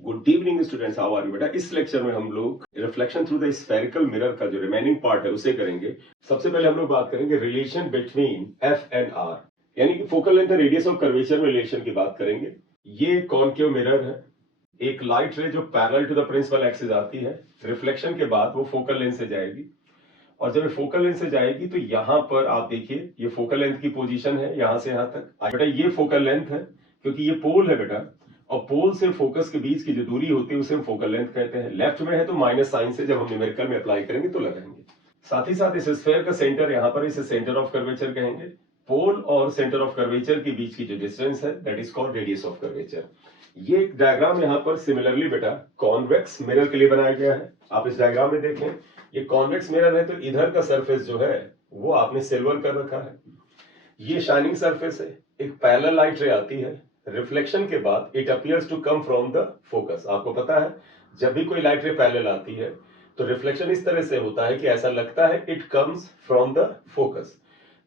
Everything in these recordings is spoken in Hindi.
Good evening students, how are you बेटा। इस लेक्चर में हम लोग reflection through the spherical mirror का जो रिमेनिंग पार्ट है उसे करेंगे। सबसे पहले हम लोग बात करेंगे relation between F and R, यानी कि focal length and radius of curvature relation की बात करेंगे। ये कॉनकेव मिरर है, एक लाइट रे जो parallel to the principal axis आती है, रिफ्लेक्शन के बाद वो फोकल लेंथ से जाएगी, और जब ये फोकल लेंथ से जाएगी तो यहाँ पर आप देखिए ये फोकल लेंथ की पोजीशन है, यहां से यहां तक। बेटा ये फोकल लेंथ है क्योंकि ये पोल है बेटा, और पोल से फोकस के बीच की जो दूरी होती है उसे हम फोकल लेंथ कहते हैं। लेफ्ट में है तो माइनस साइन से जब हम न्यूमेरिकल में अप्लाई करेंगे तो लगाएंगे। साथ ही साथ इस स्फीयर का सेंटर यहाँ पर, इसे सेंटर ऑफ कर्वेचर कहेंगे। पोल और सेंटर ऑफ कर्वेचर के बीच की जो डिस्टेंस है that is called radius of curvature. ये एक डायग्राम यहाँ पर सिमिलरली बेटा कॉन्वेक्स मिरर के लिए बनाया गया है। आप इस डायग्राम में देखें, ये कॉन्वेक्स मिरर है तो इधर का सरफेस जो है वो आपने सिल्वर कर रखा है, ये शाइनिंग सरफेस है। एक पैरेलल लाइट रे आती है, रिफ्लेक्शन के बाद it appears to come from the focus. आपको पता है जब भी कोई लाइट रे पैरेलल आती है तो रिफ्लेक्शन इस तरह से होता है कि ऐसा लगता है it comes from the focus.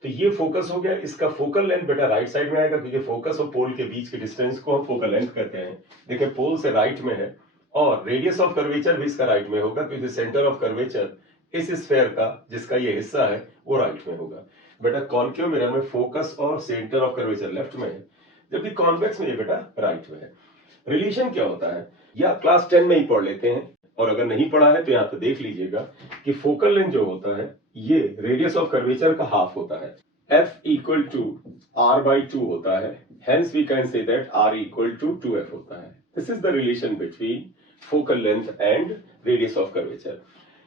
तो ये फोकस हो गया, इसका फोकल लेंथ बेटा राइट साइड में आएगा क्योंकि फोकस और पोल के बीच के डिस्टेंस को हम फोकल लेंथ कहते हैं। देखिए पोल से राइट में है, और रेडियस ऑफ कर्वेचर भी इसका राइट में होगा क्योंकि सेंटर ऑफ कर्वेचर इस स्फीयर का जिसका ये हिस्सा है वो राइट में होगा। बेटा कॉनकेव मिरर में फोकस और सेंटर ऑफ कर्वेचर लेफ्ट में है, जबकि कॉन्वेक्स में ये बेटा राइट में है। रिलेशन क्या होता है या क्लास 10 में ही पढ़ लेते हैं, और अगर नहीं पढ़ा है तो यहाँ पे देख लीजिएगा कि फोकल लेंथ जो होता है ये रेडियस ऑफ कर्वेचर का हाफ होता है। f equal to r by 2 होता है, hence we can say that r equal to 2f होता है। This is the relation between focal length and radius of curvature.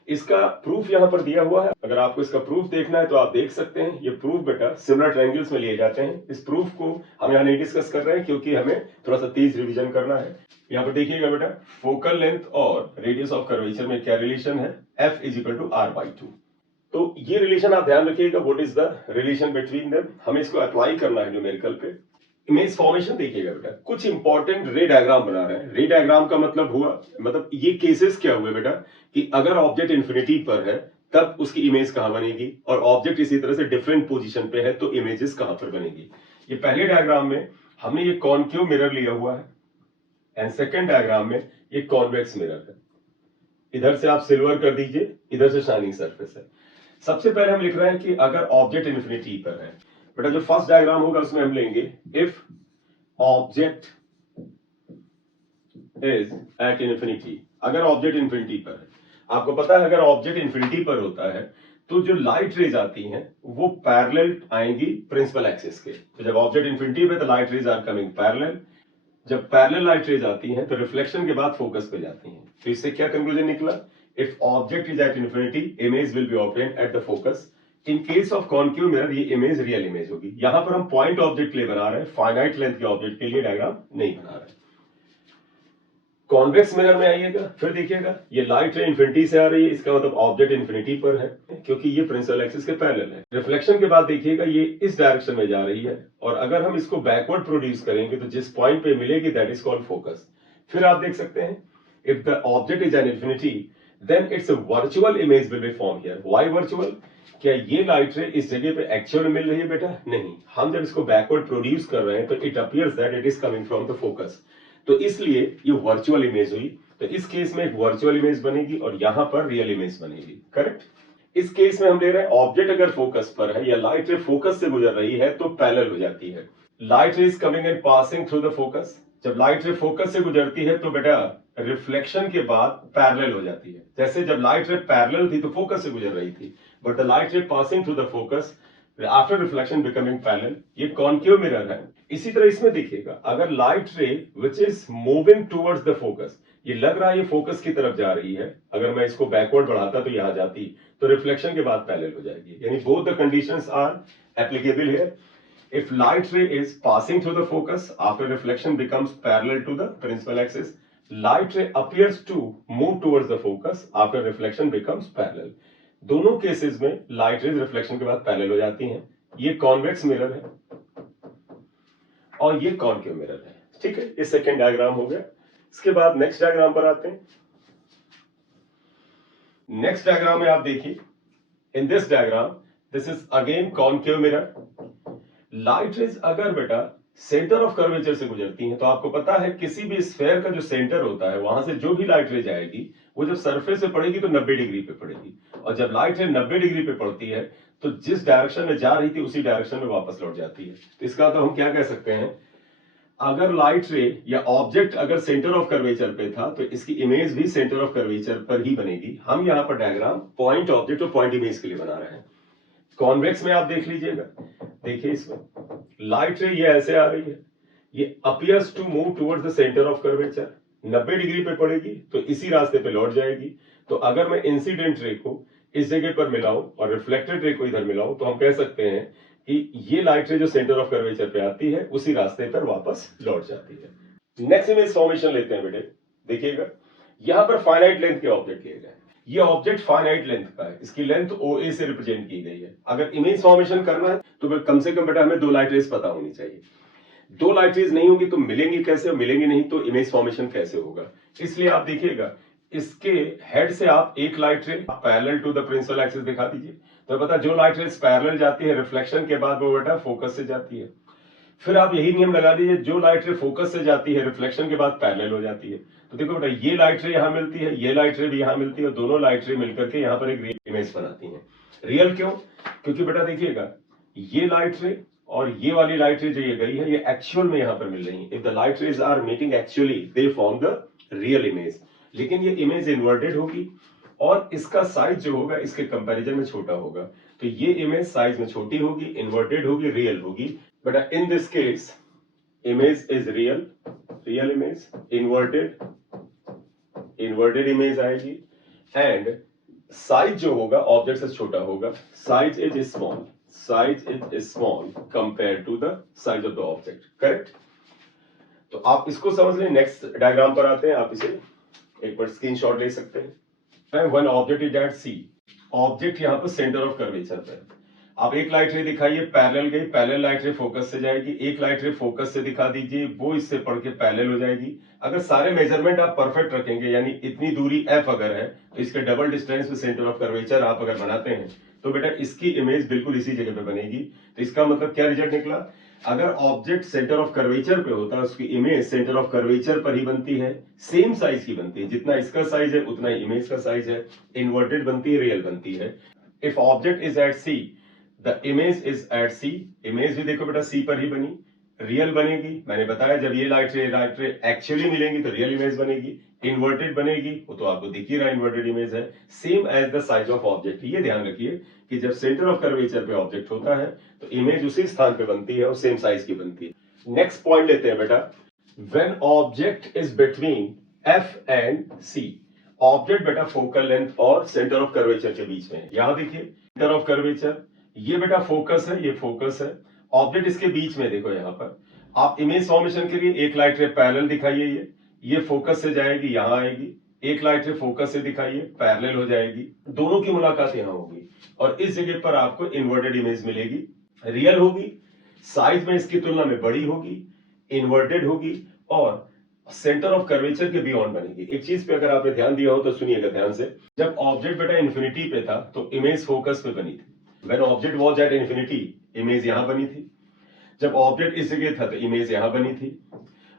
इसका प्रूफ यहां पर दिया हुआ है, अगर आपको इसका प्रूफ देखना है तो आप देख सकते हैं। ये प्रूफ बेटा सिमिलर ट्रायंगल्स में लिए जाते हैं। इस प्रूफ को हम यहां नहीं डिस्कस कर रहे हैं क्योंकि हमें थोड़ा सा तेज रिवीजन करना है। यहां पर देखिएगा बेटा फोकल लेंथ और रेडियस ऑफ कर्वेचर में क्या रिलेशन है, f is equal to r by 2। तो ये रिलेशन आप ध्यान रखिएगा, what is the relation between them. हमें इसको अप्लाई करना है न्यूमेरिकल पे। इमेज फॉर्मेशन देखिएगा बेटा, कुछ इंपॉर्टेंट रे डायग्राम बना रहे हैं। रे डायग्राम का मतलब हुआ, मतलब ये केसेस क्या हुए बेटा कि अगर ऑब्जेक्ट इंफिनिटी पर है तब उसकी इमेज कहां बनेगी, और ऑब्जेक्ट इसी तरह से डिफरेंट पोजीशन पे है तो इमेजेस कहां पर बनेगी। ये पहले डायग्राम में हमने ये कॉनकेव मिरर लिया हुआ है, एंड सेकेंड डायग्राम में ये कॉन्वेक्स मिरर है। इधर से आप सिल्वर कर दीजिए, इधर से शाइनिंग सरफेस है। सबसे पहले हम लिख रहे हैं कि अगर ऑब्जेक्ट इंफिनिटी पर है, बेटा जो फर्स्ट डायग्राम होगा उसमें हम लेंगे if object is at infinity. अगर ऑब्जेक्ट इंफिनिटी पर है, आपको पता है अगर ऑब्जेक्ट इंफिनिटी पर होता है तो जो लाइट रेज आती हैं वो पैरेलल आएंगी प्रिंसिपल एक्सिस के। तो जब ऑब्जेक्ट इंफिनिटी पे तो light rays are coming parallel, जब पैरेलल लाइट रेज आती हैं तो रिफ्लेक्शन के बाद फोकस पे जाती हैं। तो इससे क्या कंक्लूजन निकला, if object is at infinity image will B obtained at the focus. In case of concave mirror ये इमेज रियल इमेज होगी। यहां पर हम पॉइंट ऑब्जेक्ट के लिए बना रहे हैं, फाइनाइट लेंथ के ऑब्जेक्ट के लिए डायग्राम नहीं बना रहे। कॉन्वेक्स मिरर में आइएगा, फिर देखिएगा ये लाइट रे इंफिनिटी से आ रही है, इसका मतलब ऑब्जेक्ट इंफिनिटी पर है क्योंकि ये प्रिंसिपल एक्सिस के पैरेलल है। रिफ्लेक्शन के बाद देखिएगा ये इस डायरेक्शन में जा रही है, और अगर हम इसको बैकवर्ड प्रोड्यूस करेंगे तो जिस पॉइंट पे मिलेगी दैट इज कॉल्ड फोकस। फिर आप देख सकते हैं if the object is an infinity then it's a virtual image will be form here. Why virtual? क्या ये लाइट रे इस जगह पे एक्चुअल मिल रही है बेटा? नहीं, हम जब इसको बैकवर्ड प्रोड्यूस कर रहे हैं तो it appears that it is coming from the focus, तो इसलिए ये वर्चुअल इमेज हुई। तो इस केस में एक वर्चुअल इमेज बनेगी और यहां पर रियल इमेज बनेगी, करेक्ट। इस केस में हम ले रहे हैं ऑब्जेक्ट अगर फोकस पर है या लाइट रे फोकस से गुजर रही है तो पैरेलल हो जाती है। लाइट रे is coming and passing through the focus. जब लाइट रे फोकस से गुजरती है तो बेटा रिफ्लेक्शन के बाद पैरेलल हो जाती है। जैसे जब लाइट रे पैरेलल थी तो फोकस से गुजर रही थी, बट द लाइट रे passing through the focus after reflection becoming parallel. ये कॉनकेव मिरर है। इसी तरह इसमें देखिएगा अगर लाइट रे which is moving towards the focus, ये लग रहा है ये फोकस की तरफ जा रही है, अगर मैं इसको बैकवर्ड बढ़ाता तो यहां जाती तो रिफ्लेक्शन के बाद पैरेलल हो जाएगी। यानी both the conditions are applicable here. If light ray is passing through the focus, after reflection becomes parallel to the principal axis, light ray appears to move towards the focus, after reflection becomes parallel. दोनों केसेस में लाइट रेज रिफ्लेक्शन के बाद पैरेलल हो जाती हैं। ये कॉन्वेक्स मिरर है और ये कॉनकेव मिरर है, ठीक है। ये सेकेंड डायग्राम हो गया। इसके बाद नेक्स्ट डायग्राम पर आते हैं। नेक्स्ट डायग्राम में आप देखिए, in this diagram this is again concave mirror. Light rays अगर बेटा सेंटर ऑफ कर्वेचर से गुजरती हैं। तो आपको पता है किसी भी स्फेयर का जो सेंटर होता है वहां से जो भी लाइट रे जाएगी वो जब सरफेस पे पड़ेगी तो 90 डिग्री पे पड़ेगी, और जब लाइट रे 90 डिग्री पे पड़ती है तो जिस डायरेक्शन में जा रही थी उसी डायरेक्शन में वापस लौट जाती है। तो इसका तो हम क्या कह सकते हैं, अगर लाइट रे या ऑब्जेक्ट अगर सेंटर ऑफ कर्वेचर पे था तो इसकी इमेज भी सेंटर ऑफ कर्वेचर पर ही बनेगी। हम यहाँ पर डायग्राम पॉइंट ऑब्जेक्ट और पॉइंट इमेज के लिए बना रहे हैं। कॉन्वेक्स में आप देख लीजिएगा, देखिए इसमें लाइट रे ये ऐसे आ रही है, ये appears to move towards the centre of curvature, 90 degree पे पड़ेगी तो इसी रास्ते पे लौट जाएगी। तो अगर मैं इंसिडेंट रे को इस जगह पर मिलाऊं और रिफ्लेक्टेड रे को इधर मिलाऊं तो हम कह सकते हैं कि ये लाइट रे जो सेंटर ऑफ कर्वेचर पे आती है उसी रास्ते पर वापस लौट जाती है। नेक्स्ट इमेज फॉर्मेशन लेते हैं बेटे, देखिएगा यहां पर फाइनाइट लेंथ के ऑब्जेक्ट लिए गए। ये ऑब्जेक्ट फाइनाइट लेंथ का है, इसकी लेंथ OA से रिप्रेजेंट की गई है। अगर इमेज फॉर्मेशन करना है तो फिर कम से कम बेटा हमें 2 लाइट रेज पता होनी चाहिए। 2 लाइट रेज नहीं होगी तो मिलेंगी कैसे, और मिलेंगी नहीं तो इमेज फॉर्मेशन कैसे होगा। इसलिए आप देखिएगा इसके हेड से आप एक light ray parallel to the principal axis दिखा दीजिए, तो पता जो लाइट रेज पैरेलल जाती है रिफ्लेक्शन के बाद वो बेटा फोकस से जाती है। फिर आप यही नियम लगा दीजिए, जो लाइट रे फोकस से जाती है रिफ्लेक्शन के बाद पैरेलल हो जाती है। तो देखो बेटा ये लाइट रे यहां मिलती है, ये लाइट रे भी यहां मिलती है, और दोनों लाइट रे मिलकर के यहां पर एक रियल इमेज बनाती हैं। रियल क्यों, क्योंकि बेटा देखिएगा ये लाइट रे और ये वाली लाइट रे जो ये गई है ये एक्चुअल में यहां पर मिल रही है। If the light rays are meeting actually they form the real image, लेकिन ये इमेज इन्वर्टेड होगी और इसका साइज जो होगा इसके कंपैरिजन में छोटा होगा। तो ये इमेज साइज में छोटी होगी, इन्वर्टेड होगी, रियल होगी। But in this case image is real, real image, inverted image आएगी, एंड साइज जो होगा ऑब्जेक्ट से छोटा होगा। Size is small compare to the size of the object, correct. तो आप इसको समझ लें। नेक्स्ट डायग्राम पर आते हैं, आप इसे एक बार स्क्रीनशॉट ले सकते हैं। One object is at C, object यहां पर सेंटर ऑफ कर्वेचर पे। आप एक लाइट रे दिखाइए, पैरेलल गई, पैरेलल लाइट रे फोकस से जाएगी, एक लाइट रे फोकस से दिखा दीजिए, वो इससे पढ़ के पैरेलल हो जाएगी। अगर सारे मेजरमेंट आप परफेक्ट रखेंगे, यानी इतनी दूरी f अगर है तो इसके डबल डिस्टेंस पे सेंटर ऑफ कर्वेचर आप अगर बनाते हैं तो बेटा इसकी इमेज बिल्कुल इसी जगह पे बनेगी। तो इसका मतलब क्या रिजल्ट निकला, अगर ऑब्जेक्ट सेंटर ऑफ कर्वेचर पे होता है उसकी इमेज सेंटर ऑफ कर्वेचर पर ही बनती है, सेम साइज की बनती है, जितना इसका साइज है उतना ही इमेज का साइज है, इन्वर्टेड बनती है, रियल बनती है। If object is at C the image is at C, image भी देखो बेटा सी पर ही बनी, रियल बनेगी। मैंने बताया जब ये लाइट रे एक्चुअली मिलेंगी तो रियल इमेज बनेगी, इन्वर्टेड बनेगी वो तो आपको दिख ही रहा इन्वर्टेड इमेज है, same as the size of object. ये ध्यान रखिए कि जब सेंटर ऑफ कर्वेचर पे ऑब्जेक्ट होता है तो इमेज उसी स्थान पे बनती है और सेम साइज की बनती है। नेक्स्ट पॉइंट लेते हैं बेटा, when object is between F and C, object बेटा फोकल लेंथ और सेंटर ऑफ कर्वेचर के बीच में। यहां देखिए सेंटर ऑफ कर्वेचर, ये बेटा फोकस है, ये फोकस है, ऑब्जेक्ट इसके बीच में। देखो यहां पर आप इमेज फॉर्मेशन के लिए एक लाइट रे पैरेलल दिखाइए, ये फोकस से जाएगी यहां आएगी, एक लाइट रे फोकस से दिखाइए पैरेलल हो जाएगी, दोनों की मुलाकात यहां होगी और इस जगह पर आपको इन्वर्टेड इमेज मिलेगी, रियल होगी, साइज में इसकी तुलना में बड़ी होगी, इन्वर्टेड होगी और सेंटर ऑफ कर्वेचर के बियॉन्ड बनेगी। एक चीज पे अगर आपने ध्यान दिया हो तो सुनिएगा ध्यान से, जब ऑब्जेक्ट बेटा इंफिनिटी पे था तो इमेज फोकस पे बनी थी। When object was at infinity, image यहां बनी थी। जब ऑब्जेक्ट इस जगह था तो इमेज यहां बनी थी,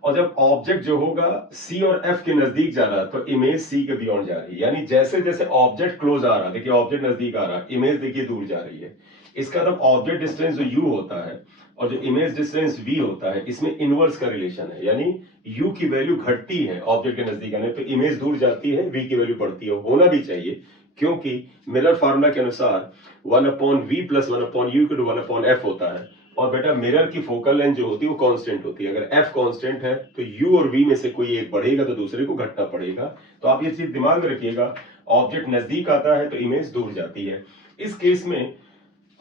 और जब ऑब्जेक्ट जो होगा C और F के नजदीक जा रहा तो इमेज C के बियॉन्ड जा रही है। यानी जैसे जैसे ऑब्जेक्ट क्लोज आ रहा, देखिए ऑब्जेक्ट नजदीक आ रहा, इमेज देखिए दूर जा रही है। इसका मतलब ऑब्जेक्ट डिस्टेंस जो U होता है और जो इमेज डिस्टेंस V होता है इसमें इनवर्स का रिलेशन है, यानी U की वैल्यू घटती है ऑब्जेक्ट के नजदीक आने पे, इमेज दूर जाती है, V की वैल्यू बढ़ती है। होना भी चाहिए क्योंकि मिरर फार्मूला के अनुसार 1/v + 1/u = 1/f होता है, और बेटा मिरर की फोकल लेंथ जो होती है वो कांस्टेंट होती है। अगर f कांस्टेंट है तो u और v में से कोई एक बढ़ेगा तो दूसरे को घटना पड़ेगा। तो आप ये चीज दिमाग में रखिएगा, ऑब्जेक्ट नजदीक आता है तो इमेज दूर जाती है। इस केस में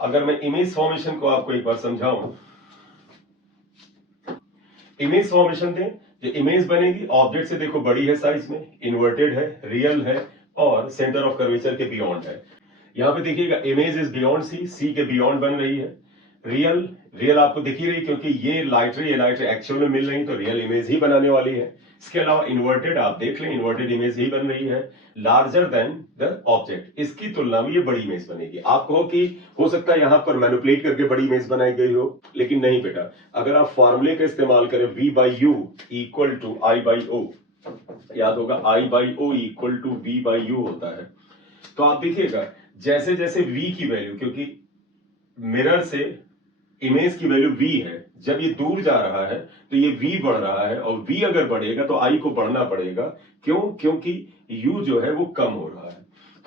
अगर मैं इमेज फॉर्मेशन को आपको एक बार समझाऊं, इमेज फॉर्मेशन दें, जो इमेज बनेगी ऑब्जेक्ट से देखो बड़ी है साइज में, इन्वर्टेड है, रियल है और सेंटर ऑफ कर्वेचर के बियॉन्ड है। यहां पे देखिएगा इमेज इज बियॉन्ड सी, सी के बियॉन्ड बन रही है, रियल रियल आपको दिख ही रही, क्योंकि ये लाइट रे एक्चुअल में मिल रही, तो रियल इमेज ही बनाने वाली है। इसके अलावा इन्वर्टेड आप देख लें, इन्वर्टेड इमेज ही बन रही है। लार्जर देन द ऑब्जेक्ट, इसकी तुलना में ये बड़ी इमेज बनेगी। आप कहो कि हो सकता है यहां पर मैनिपुलेट करके बड़ी इमेज बनाई गई हो, लेकिन नहीं बेटा, अगर आप फॉर्मूले का इस्तेमाल करें v/u इक्वल टू i/o, याद होगा i/o इक्वल टू v/u होता है, तो आप देखिएगा जैसे जैसे v की वैल्यू, क्योंकि मिरर से इमेज की वैल्यू v है, जब ये दूर जा रहा है तो ये v बढ़ रहा है, और v अगर बढ़ेगा तो i को बढ़ना पड़ेगा। क्यों? क्योंकि u जो है वो कम हो रहा है।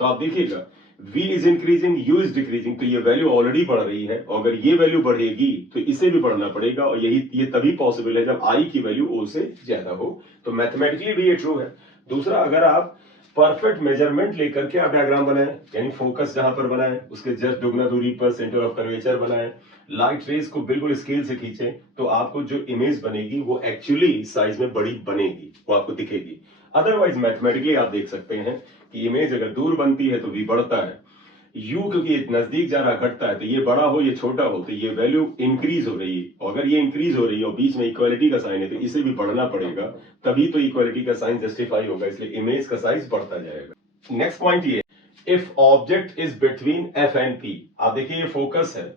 तो आप देखिएगा v is increasing, u is decreasing, तो ये वैल्यू ऑलरेडी बढ़ रही है, और अगर ये वैल्यू बढ़ेगी तो इसे भी बढ़ना पड़ेगा, और ये तभी पॉसिबल है जब i की वैल्यू o से ज्यादा हो। तो मैथमेटिकली भी ये ट्रू है। दूसरा, अगर आप परफेक्ट मेजरमेंट लेकर के आप डायग्राम बनाएं, यानी फोकस जहां पर बनाएं उसके जस्ट दुगना दूरी पर सेंटर ऑफ कर्वेचर बनाएं, लाइट रेज को बिल्कुल स्केल से खींचें, तो आपको जो इमेज बनेगी वो एक्चुअली साइज में बड़ी बनेगी, वो आपको दिखेगी। अदरवाइज मैथमेटिकली आप देख सकते हैं कि इमेज अगर दूर बनती है तो v बढ़ता है, u क्योंकि नजदीक जा रहा घटता है, तो ये बड़ा हो ये छोटा हो तो ये वैल्यू इंक्रीज हो रही है, और अगर ये इंक्रीज हो रही है और बीच में इक्वालिटी का साइन है तो इसे भी बढ़ना पड़ेगा, तभी तो इक्वालिटी का साइन जस्टिफाई होगा, इसलिए इमेज का साइज बढ़ता जाएगा। नेक्स्ट पॉइंट ये, if object is between f and p, आप देखिए ये फोकस है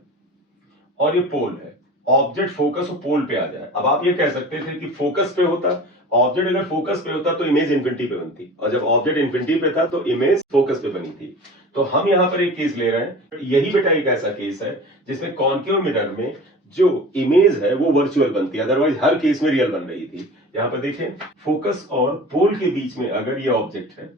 और ये पोल है, ऑब्जेक्ट फोकस और पोल पे आ जाए। अब आप ये कह सकते थे कि फोकस पे होता, ऑब्जेक्ट अगर फोकस पे होता तो इमेज इन्फिनिटी पे बनती, और जब ऑब्जेक्ट इन्फिनिटी पे था तो इमेज फोकस पे बनी थी। तो हम यहां पर एक केस ले रहे हैं, यही बेटा एक ऐसा केस है जिसमें कॉन्केव मिरर में जो इमेज है वो वर्चुअल बनती है, अदरवाइज हर केस में रियल बन रही थी। यहां पर देखें, फोकस और पोल के बीच में अगर ये ऑब्जेक्ट है,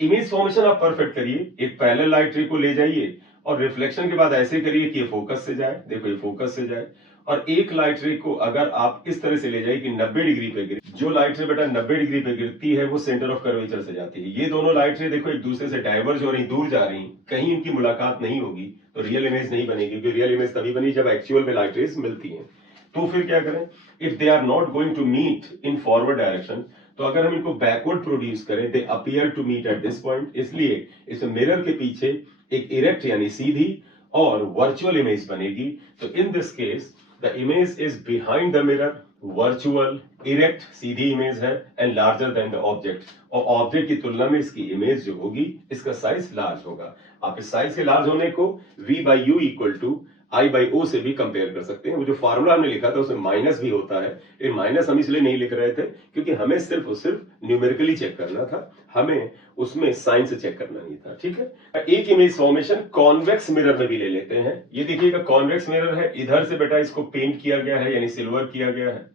इमेज फॉर्मेशन आप परफेक्ट करिए, एक पैरेलल लाइट रे को ले जाइए और रिफ्लेक्शन के बाद ऐसे करिए कि ये फोकस से जाए, देखो ये फोकस से जाए, और एक लाइट रे को अगर आप इस तरह से ले जाइए कि 90 डिग्री पे गिरे, जो लाइट रे बेटा 90 डिग्री पे गिरती है वो सेंटर ऑफ कर्वेचर से जाती है। ये दोनों लाइट रे देखो एक दूसरे से डाइवर्ज हो रही, दूर जा रही, कहीं इनकी मुलाकात नहीं होगी, तो रियल इमेज नहीं बनेगी, क्योंकि रियल इमेज तभी बनी जब एक्चुअल में लाइट रेज मिलती हैं। तो फिर क्या करें, if they are not going to meet in forward direction, तो अगर हम इनको बैकवर्ड प्रोड्यूस करें, they appear to meet at this point, इसलिए इस मिरर के पीछे एक इरेक्ट यानी सीधी और वर्चुअल इमेज बनेगी। तो in this case the image is behind the mirror, virtual, erect सीधी इमेज है, and larger than the object, और ऑब्जेक्ट की तुलना में इसकी इमेज जो होगी इसका साइज लार्ज होगा। आप इस साइज के लार्ज होने को v/u इक्वल टू i/o से भी कंपेयर कर सकते हैं। वो जो फार्मूला हमने लिखा था उसमें माइनस भी होता है, ये माइनस हम इसलिए नहीं लिख रहे थे क्योंकि हमें सिर्फ और सिर्फ न्यूमेरिकली चेक करना था, हमें उसमें साइन से चेक करना नहीं था। ठीक है, एक इमेज फॉर्मेशन कॉन्वेक्स मिरर में भी ले लेते हैं। ये देखिएगा कॉन्वेक्स मिरर है, इधर से बेटा इसको पेंट किया गया है यानी सिल्वर किया गया है।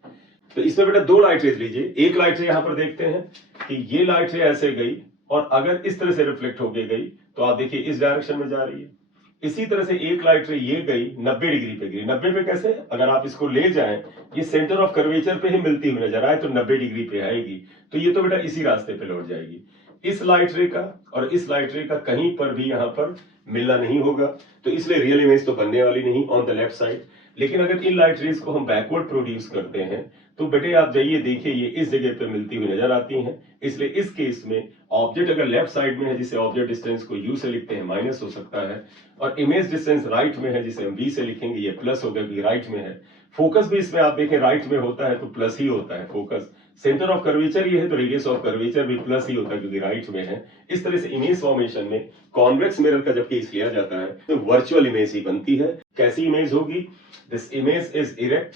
तो इसमें बेटा दो लाइट रेज लीजिए, एक लाइट रे यहां पर देखते हैं कि ये लाइट रे ऐसे गई, और अगर इस तरह से रिफ्लेक्ट होके गई तो आप देखिए इस डायरेक्शन में जा रही है। इसी तरह से एक लाइट रे ये गई 90 डिग्री पे गिरी, 90 पे कैसे, अगर आप इसको ले जाएं ये सेंटर ऑफ कर्वेचर पे ही मिलती हुई नजर आए तो 90 डिग्री पे आएगी, तो ये तो बेटा इसी रास्ते पे लौट जाएगी। इस लाइट रे का और इस लाइट रे का कहीं पर भी यहां पर मिलना नहीं होगा, तो इसलिए रियल इमेज तो बनने वाली नहीं ऑन द लेफ्ट साइड। लेकिन अगर इन लाइट रेज को हम बैकवर्ड प्रोड्यूस करते हैं तो बेटे आप जाइए देखिए ये इस जगह पे मिलती हुई नजर आती हैं, इसलिए इस केस में ऑब्जेक्ट अगर लेफ्ट साइड में है जिसे ऑब्जेक्ट डिस्टेंस को u से लिखते हैं माइनस हो सकता है, और इमेज डिस्टेंस राइट में है जिसे हम v से लिखेंगे ये प्लस होगा क्योंकि राइट में है। फोकस भी इसमें आप देखें राइट में होता है तो प्लस ही होता है फोकस, सेंटर ऑफ कर्वेचर ये है तो रेडियस ऑफ कर्वेचर भी प्लस ही होता है क्योंकि राइट में है। इस तरह से इमेज फॉर्मेशन में कॉन्वेक्स मिरर का जब केस लिया जाता है तो वर्चुअल इमेज ही बनती है। कैसी इमेज होगी, this image is erect,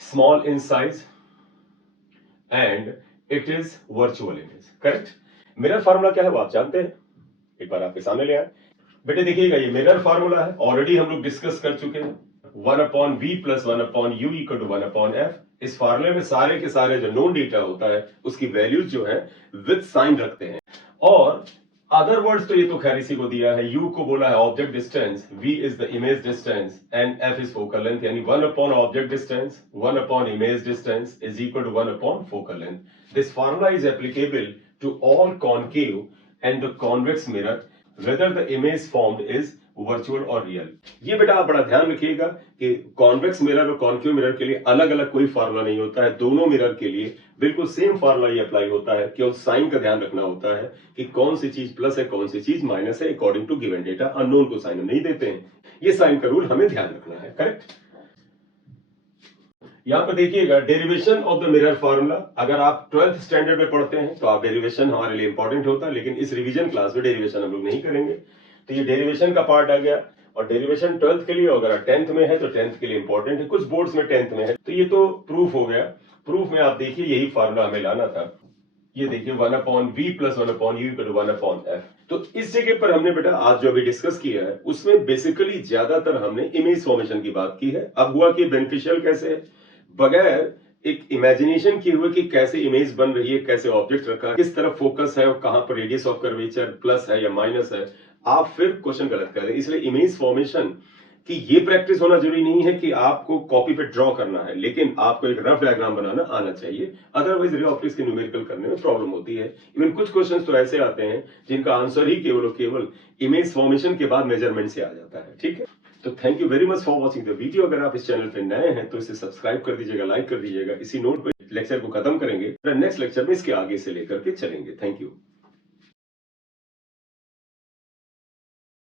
small in size and it is virtual image. Correct, mirror formula क्या है वो आप जानते हैं, एक बार आपके सामने ले आए बेटे। देखिएगा ये मिरर फार्मूला है, ऑलरेडी हम लोग डिस्कस कर चुके हैं, 1/v plus 1/u equal to 1/f। इस फार्मूले में सारे के सारे जो नोन डेटा होता है उसकी वैल्यूज जो है विद साइन रखते हैं, और अदर वर्ड्स तो ये तो खैर इसी को दिया है, u को बोला है object distance, v is the image distance and f is focal length, यानी 1 object distance 1 image distance is equal to 1 focal length. This formula is applicable to all concave and the convex mirror whether the image formed is virtual और रियल। ये बेटा आप बड़ा ध्यान रखिएगा कि कॉन्वेक्स मिरर और कॉन्केव मिरर के लिए अलग अलग कोई फार्मूला नहीं होता है, दोनों मिरर के लिए बिल्कुल सेम फार्मूला ही अप्लाई होता है। केवल साइन का ध्यान रखना होता है कि कौन सी चीज प्लस है कौन सी चीज माइनस है, according to given data. Unknown को साइन नहीं देते हैं, ये साइन का रूल हमें ध्यान रखना है। करेक्ट। यहां पर देखिएगा derivation of the mirror formula. अगर आप 12th स्टैंडर्ड में पढ़ते हैं तो आप डेरिवेशन हमारे लिए इंपॉर्टेंट होता है, लेकिन इस रिवीजन क्लास में डेरिवेशन हम लोग नहीं करेंगे। तो ये डेरिवेशन का पार्ट आ गया, और डेरिवेशन 12th के लिए, अगर 10th में है तो 10th के लिए इंपॉर्टेंट है, कुछ बोर्ड्स में 10th में है। तो ये तो प्रूफ हो गया। प्रूफ में आप देखिए यही फार्मूला हमें लाना था। ये देखिए 1/v + 1/u = 1/f। तो इस जगह पर हमने बेटा आज जो अभी डिस्कस किया है उसमें बेसिकली ज्यादातर हमने इमेज फॉर्मेशन की बात की है। अब हुआ कि बेनिफिशियल कैसे है, बगैर एक इमेजिनेशन किए हुए कि कैसे इमेज बन रही है, कैसे ऑब्जेक्ट रखा है, किस तरफ फोकस है और कहां पर रेडियस ऑफ कर्वेचर प्लस है या माइनस है, आप फिर क्वेश्चन गलत कर रहे हैं। इसलिए इमेज फॉर्मेशन कि ये प्रैक्टिस होना जरूरी नहीं है कि आपको कॉपी पे ड्रॉ करना है, लेकिन आपको एक रफ डायग्राम बनाना आना चाहिए। अदरवाइज रे ऑप्टिक्स के न्यूमेरिकल करने में प्रॉब्लम होती है। इवन कुछ क्वेश्चंस तो ऐसे आते हैं जिनका आंसर ही केवल और केवल इमेज फॉर्मेशन के बाद मेजरमेंट से आ जाता है। ठीक है, तो thank you very much for watching the video. अगर आप इस चैनल पे नए हैं तो इसे सब्सक्राइब कर दीजिएगा, लाइक कर दीजिएगा। इसी नोट पे लेक्चर को खत्म करेंगे, नेक्स्ट लेक्चर में इसके आगे से लेकर के चलेंगे। Thank you.